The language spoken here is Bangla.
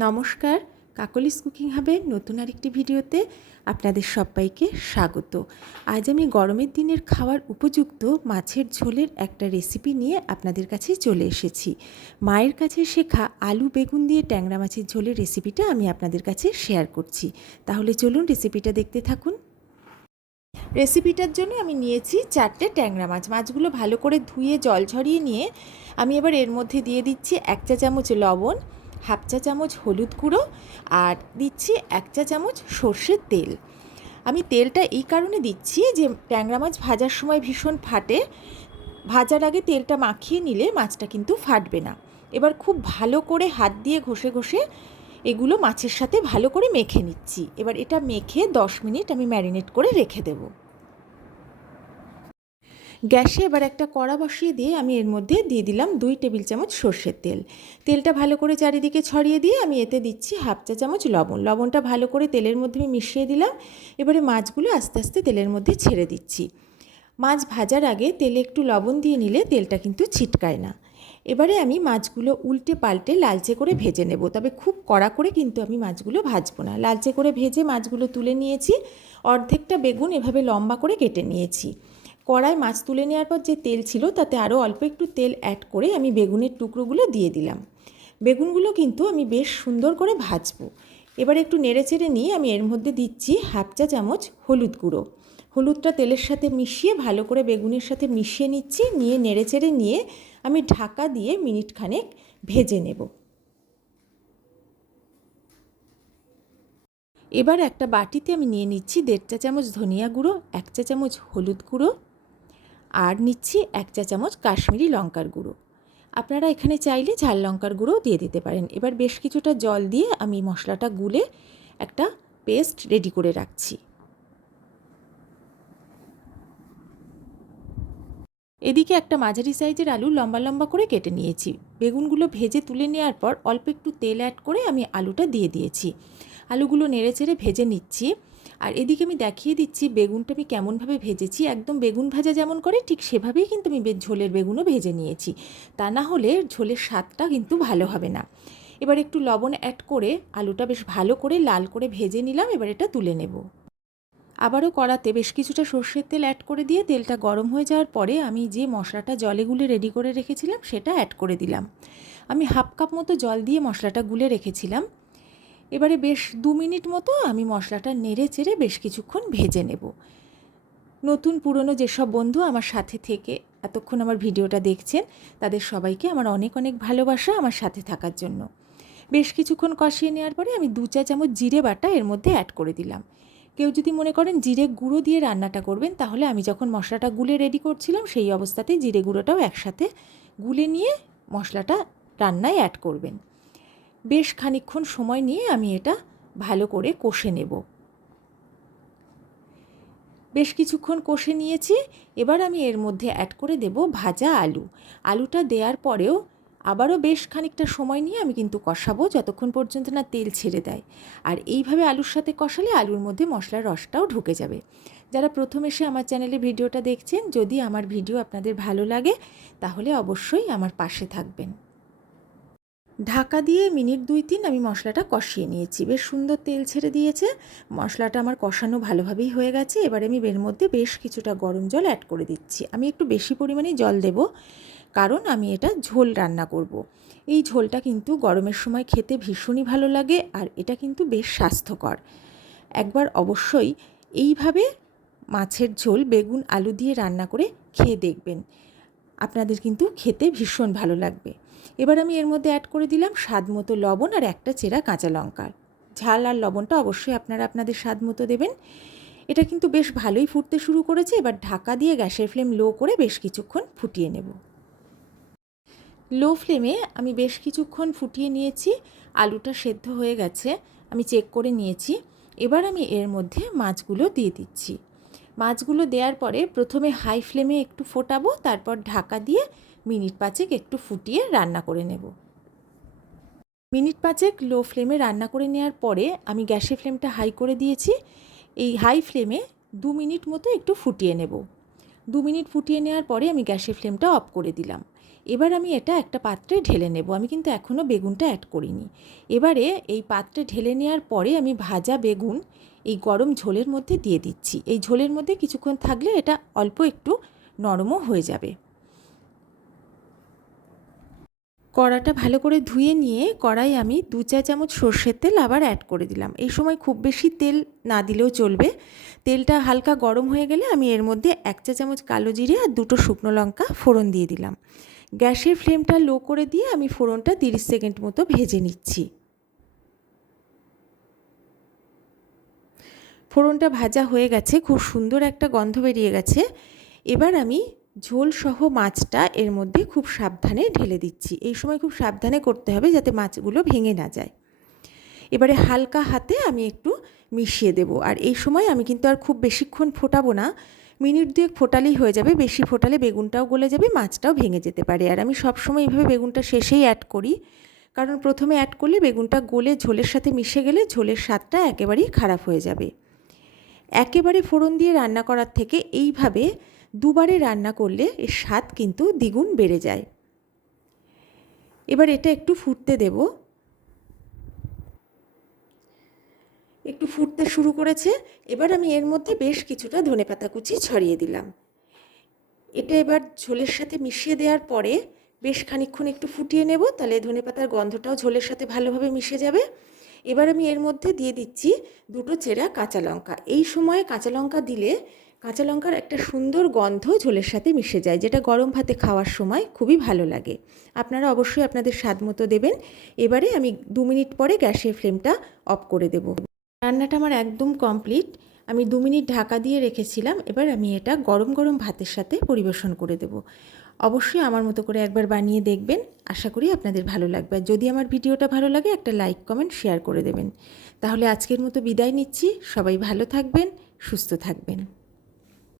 নমস্কার, কাকলিস কুকিং হাবের নতুন আরেকটি ভিডিওতে আপনাদের সবাইকে স্বাগত। আজ আমি গরমের দিনের খাওয়ার উপযুক্ত মাছের ঝোলের একটা রেসিপি নিয়ে আপনাদের কাছে চলে এসেছি। মায়ের কাছে শেখা আলু বেগুন দিয়ে ট্যাংরা মাছের ঝোলের রেসিপিটা আমি আপনাদের কাছে শেয়ার করছি। তাহলে চলুন রেসিপিটা দেখতে থাকুন। রেসিপিটার জন্য আমি নিয়েছি চারটে ট্যাংরা মাছ। মাছগুলো ভালো করে ধুয়ে জল ঝরিয়ে নিয়ে আমি এবার এর মধ্যে দিয়ে দিচ্ছি এক চা চামচ লবণ হাফ চা চামচ হলুদ গুঁড়ো আর দিচ্ছি এক চা চামচ সর্ষের তেল। আমি তেলটা এই কারণে দিচ্ছি যে ট্যাংরা মাছ ভাজার সময় ভীষণ ফাটে। ভাজার আগে তেলটা মাখিয়ে নিলে মাছটা কিন্তু ফাটবে না। এবার খুব ভালো করে হাত দিয়ে ঘষে ঘষে এগুলো মাছের সাথে ভালো করে মেখে নিচ্ছি। এবার এটা মেখে দশ মিনিট আমি ম্যারিনেট করে রেখে দেবো। গ্যাসে এবার একটা কড়া বসিয়ে দিয়ে আমি এর মধ্যে দিয়ে দিলাম দুই টেবিল চামচ সর্ষের তেল। তেলটা ভালো করে চারিদিকে ছড়িয়ে দিয়ে আমি এতে দিচ্ছি হাফ চা চামচ লবণ। লবণটা ভালো করে তেলের মধ্যে আমি মিশিয়ে দিলাম। এবারে মাছগুলো আস্তে আস্তে তেলের মধ্যে ছেড়ে দিচ্ছি। মাছ ভাজার আগে তেলে একটু লবণ দিয়ে নিলে তেলটা কিন্তু ছিটকায় না। এবারে আমি মাছগুলো উল্টে পাল্টে লালচে করে ভেজে নেব। তবে খুব কড়া করে কিন্তু আমি মাছগুলো ভাজবো না। লালচে করে ভেজে মাছগুলো তুলে নিয়েছি। অর্ধেকটা বেগুন এভাবে লম্বা করে কেটে নিয়েছি। কড়ায় মাছ তুলে নেওয়ার পর যে তেল ছিল তাতে আরও অল্প একটু তেল অ্যাড করে আমি বেগুনের টুকরোগুলো দিয়ে দিলাম। বেগুনগুলো কিন্তু আমি বেশ সুন্দর করে ভাজবো। এবার একটু নেড়ে চেড়ে নিয়ে আমি এর মধ্যে দিচ্ছি হাফ চা চামচ হলুদ গুঁড়ো। হলুদটা তেলের সাথে মিশিয়ে ভালো করে বেগুনের সাথে মিশিয়ে নিচ্ছি, নিয়ে নেড়ে চেড়ে নিয়ে আমি ঢাকা দিয়ে মিনিট খানেক ভেজে নেব। এবার একটা বাটিতে আমি নিয়ে নিচ্ছি দেড় চা চামচ ধনিয়া গুঁড়ো, এক চা চামচ হলুদ গুঁড়ো আর নিচ্ছি এক চা চামচ কাশ্মীরি লঙ্কার গুঁড়ো। আপনারা এখানে চাইলে ঝাল লঙ্কার গুঁড়োও দিয়ে দিতে পারেন। এবার বেশ কিছুটা জল দিয়ে আমি মশলাটা গুলে একটা পেস্ট রেডি করে রাখছি। এদিকে একটা মাঝারি সাইজের আলু লম্বা লম্বা করে কেটে নিয়েছি। বেগুনগুলো ভেজে তুলে নেওয়ার পর অল্প একটু তেল অ্যাড করে আমি আলুটা দিয়ে দিয়েছি। আলুগুলো নেড়ে চেড়ে ভেজে নিচ্ছি। আর এদিকে আমি দেখিয়ে দিচ্ছি বেগুনটা আমি কেমনভাবে ভেজেছি। একদম বেগুন ভাজা যেমন করে, ঠিক সেভাবেই কিন্তু আমি ঝোলের বেগুনও ভেজে নিয়েছি। তা না হলে ঝোলের স্বাদটা কিন্তু ভালো হবে না। এবার একটু লবণ অ্যাড করে আলুটা বেশ ভালো করে লাল করে ভেজে নিলাম, এবার এটা তুলে নেব। আবারও কড়াতে বেশ কিছুটা সর্ষের তেল অ্যাড করে দিয়ে তেলটা গরম হয়ে যাওয়ার পরে আমি যে মশলাটা জলে গুলে রেডি করে রেখেছিলাম, সেটা অ্যাড করে দিলাম। আমি হাফ কাপ মতো জল দিয়ে মশলাটা গুলে রেখেছিলাম। এবারে বেশ দু মিনিট মতো আমি মশলাটা নেড়ে চেড়ে বেশ কিছুক্ষণ ভেজে নেব। নতুন পুরনো যেসব বন্ধু আমার সাথে থেকে এতক্ষণ আমার ভিডিওটা দেখছেন, তাদের সবাইকে আমার অনেক অনেক ভালোবাসা আমার সাথে থাকার জন্য। বেশ কিছুক্ষণ কষিয়ে নেওয়ার পরে আমি দু চা চামচ জিরে বাটা এর মধ্যে অ্যাড করে দিলাম। কেউ যদি মনে করেন জিরে গুঁড়ো দিয়ে রান্নাটা করবেন, তাহলে আমি যখন মশলাটা গুলে রেডি করছিলাম, সেই অবস্থাতেই জিরে গুঁড়োটাও একসাথে গুলে নিয়ে মশলাটা রান্নায় অ্যাড করবেন। বেশ খানিক্ষণ সময় নিয়ে আমি এটা ভালো করে কষে নেব। বেশ কিছুক্ষণ কষে নিয়েছি, এবার আমি এর মধ্যে অ্যাড করে দেব ভাজা আলু। আলুটা দেওয়ার পরেও আবারও বেশ খানিকটা সময় নিয়ে আমি কিন্তু কষাবো যতক্ষণ পর্যন্ত না তেল ছেড়ে দেয়। আর এইভাবে আলুর সাথে কষালে আলুর মধ্যে মশলার রসটাও ঢুকে যাবে। যারা প্রথম এসে আমার চ্যানেলে ভিডিওটা দেখছেন, যদি আমার ভিডিও আপনাদের ভালো লাগে, তাহলে অবশ্যই আমার পাশে থাকবেন। ঢাকা দিয়ে মিনিট দুই তিন আমি মশলাটা কষিয়ে নিয়েছি। বেশ সুন্দর তেল ছেড়ে দিয়েছে। মশলাটা আমার কষানো ভালোভাবেই হয়ে গেছে। এবারে আমি এর মধ্যে বেশ কিছুটা গরম জল অ্যাড করে দিচ্ছি। আমি একটু বেশি পরিমাণে জল দেব, কারণ আমি এটা ঝোল রান্না করব। এই ঝোলটা কিন্তু গরমের সময় খেতে ভীষণই ভালো লাগে আর এটা কিন্তু বেশ স্বাস্থ্যকর। একবার অবশ্যই এইভাবে মাছের ঝোল, বেগুন, আলু দিয়ে রান্না করে খেয়ে দেখবেন। আপনাদের কিন্তু খেতে ভীষণ ভালো লাগবে। এবার আমি এর মধ্যে অ্যাড করে দিলাম স্বাদ মতো লবণ আর একটা চেরা কাঁচা লঙ্কা। ঝাল আর লবণটা অবশ্যই আপনারা আপনাদের স্বাদ মতো দেবেন। এটা কিন্তু বেশ ভালোই ফুটতে শুরু করেছে, এবার ঢাকা দিয়ে গ্যাসের ফ্লেম লো করে বেশ কিছুক্ষণ ফুটিয়ে নেব। লো ফ্লেমে আমি বেশ কিছুক্ষণ ফুটিয়ে নিয়েছি, আলুটা সেদ্ধ হয়ে গেছে, আমি চেক করে নিয়েছি। এবার আমি এর মধ্যে মাছগুলো দিয়ে দিচ্ছি। মাছগুলো দেওয়ার পরে প্রথমে হাই ফ্লেমে একটু ফোটাবো, তারপর ঢাকা দিয়ে মিনিট পাঁচেক একটু ফুটিয়ে রান্না করে নেব। মিনিট পাঁচেক লো ফ্লেমে রান্না করে নেওয়ার পরে আমি গ্যাসের ফ্লেমটা হাই করে দিয়েছি। এই হাই ফ্লেমে দু মিনিট মতো একটু ফুটিয়ে নেব। দু মিনিট ফুটিয়ে নেওয়ার পরে আমি গ্যাসের ফ্লেমটা অফ করে দিলাম। এবার আমি এটা একটা পাত্রে ঢেলে নেব। আমি কিন্তু এখনও বেগুনটা অ্যাড করিনি। এবারে এই পাত্রে ঢেলে নেওয়ার পরে আমি ভাজা বেগুন এই গরম ঝোলের মধ্যে দিয়ে দিচ্ছি। এই ঝোলের মধ্যে কিছুক্ষণ থাকলে এটা অল্প একটু নরমও হয়ে যাবে। কড়াটা ভালো করে ধুয়ে নিয়ে কড়াই আমি দু চা চামচ সর্ষের তেল আবার অ্যাড করে দিলাম। এই সময় খুব বেশি তেল না দিলেও চলবে। তেলটা হালকা গরম হয়ে গেলে আমি এর মধ্যে এক চা চামচ কালো জিরে আর দুটো শুকনো লঙ্কা ফোড়ন দিয়ে দিলাম। গ্যাসের ফ্লেমটা লো করে দিয়ে আমি ফোড়নটা তিরিশ সেকেন্ড মতো ভেজে নিচ্ছি। ফোড়নটা ভাজা হয়ে গেছে, খুব সুন্দর একটা গন্ধ বেরিয়ে গেছে। এবার আমি ঝোল সহ মাছটা এর মধ্যে খুব সাবধানে ঢেলে দিচ্ছি। এই সময় খুব সাবধানে করতে হবে যাতে মাছগুলো ভেঙে না যায়। এবারে হালকা হাতে আমি একটু মিশিয়ে দেব। আর এই সময় আমি কিন্তু আর খুব বেশিক্ষণ ফোটাবো না। মিনিট দুয়েক ফোটালেই হয়ে যাবে, বেশি ফোটালে বেগুনটাও গলে যাবে, মাছটাও ভেঙে যেতে পারে। আর আমি সবসময় এইভাবে বেগুনটা শেষেই অ্যাড করি। কারণ প্রথমে অ্যাড করলে বেগুনটা গলে ঝোলের সাথে মিশে গেলে ঝোলের স্বাদটা একেবারেই খারাপ হয়ে যাবে। একেবারে ফোড়ন দিয়ে রান্না করার থেকে এইভাবে দুবারে রান্না করলে এর স্বাদ কিন্তু দ্বিগুণ বেড়ে যায়। এবার এটা একটু ফুটতে দেব। একটু ফুটতে শুরু করেছে। এবার আমি এর মধ্যে বেশ কিছুটা ধনেপাতা কুচি ছড়িয়ে দিলাম। এটা এবার ঝোলের সাথে মিশিয়ে দেওয়ার পরে বেশ খানিক্ষণ একটু ফুটিয়ে নেব। তাহলে ধনেপাতার গন্ধটাও ঝোলের সাথে ভালোভাবে মিশে যাবে। এবার আমি এর মধ্যে দিয়ে দিচ্ছি দুটো চেরা কাঁচা লঙ্কা। এই সময়ে কাঁচা লঙ্কা দিলে কাঁচা লঙ্কার একটা সুন্দর গন্ধ ঝোলের সাথে মিশে যায়, যেটা গরম ভাতে খাওয়ার সময় খুবই ভালো লাগে। আপনারা অবশ্যই আপনাদের স্বাদ মতো দেবেন। এবারে আমি দু মিনিট পরে গ্যাসের ফ্লেমটা অফ করে দেব। রান্নাটা আমার একদম কমপ্লিট। আমি দু মিনিট ঢাকা দিয়ে রেখেছিলাম, এবার আমি এটা গরম গরম ভাতের সাথে পরিবেশন করে দেব। অবশ্যই আমার মতো করে একবার বানিয়ে দেখবেন। আশা করি আপনাদের ভালো লাগবে। আর যদি আমার ভিডিওটা ভালো লাগে, একটা লাইক, কমেন্ট, শেয়ার করে দেবেন। তাহলে আজকের মতো বিদায় নিচ্ছি। সবাই ভালো থাকবেন, সুস্থ থাকবেন।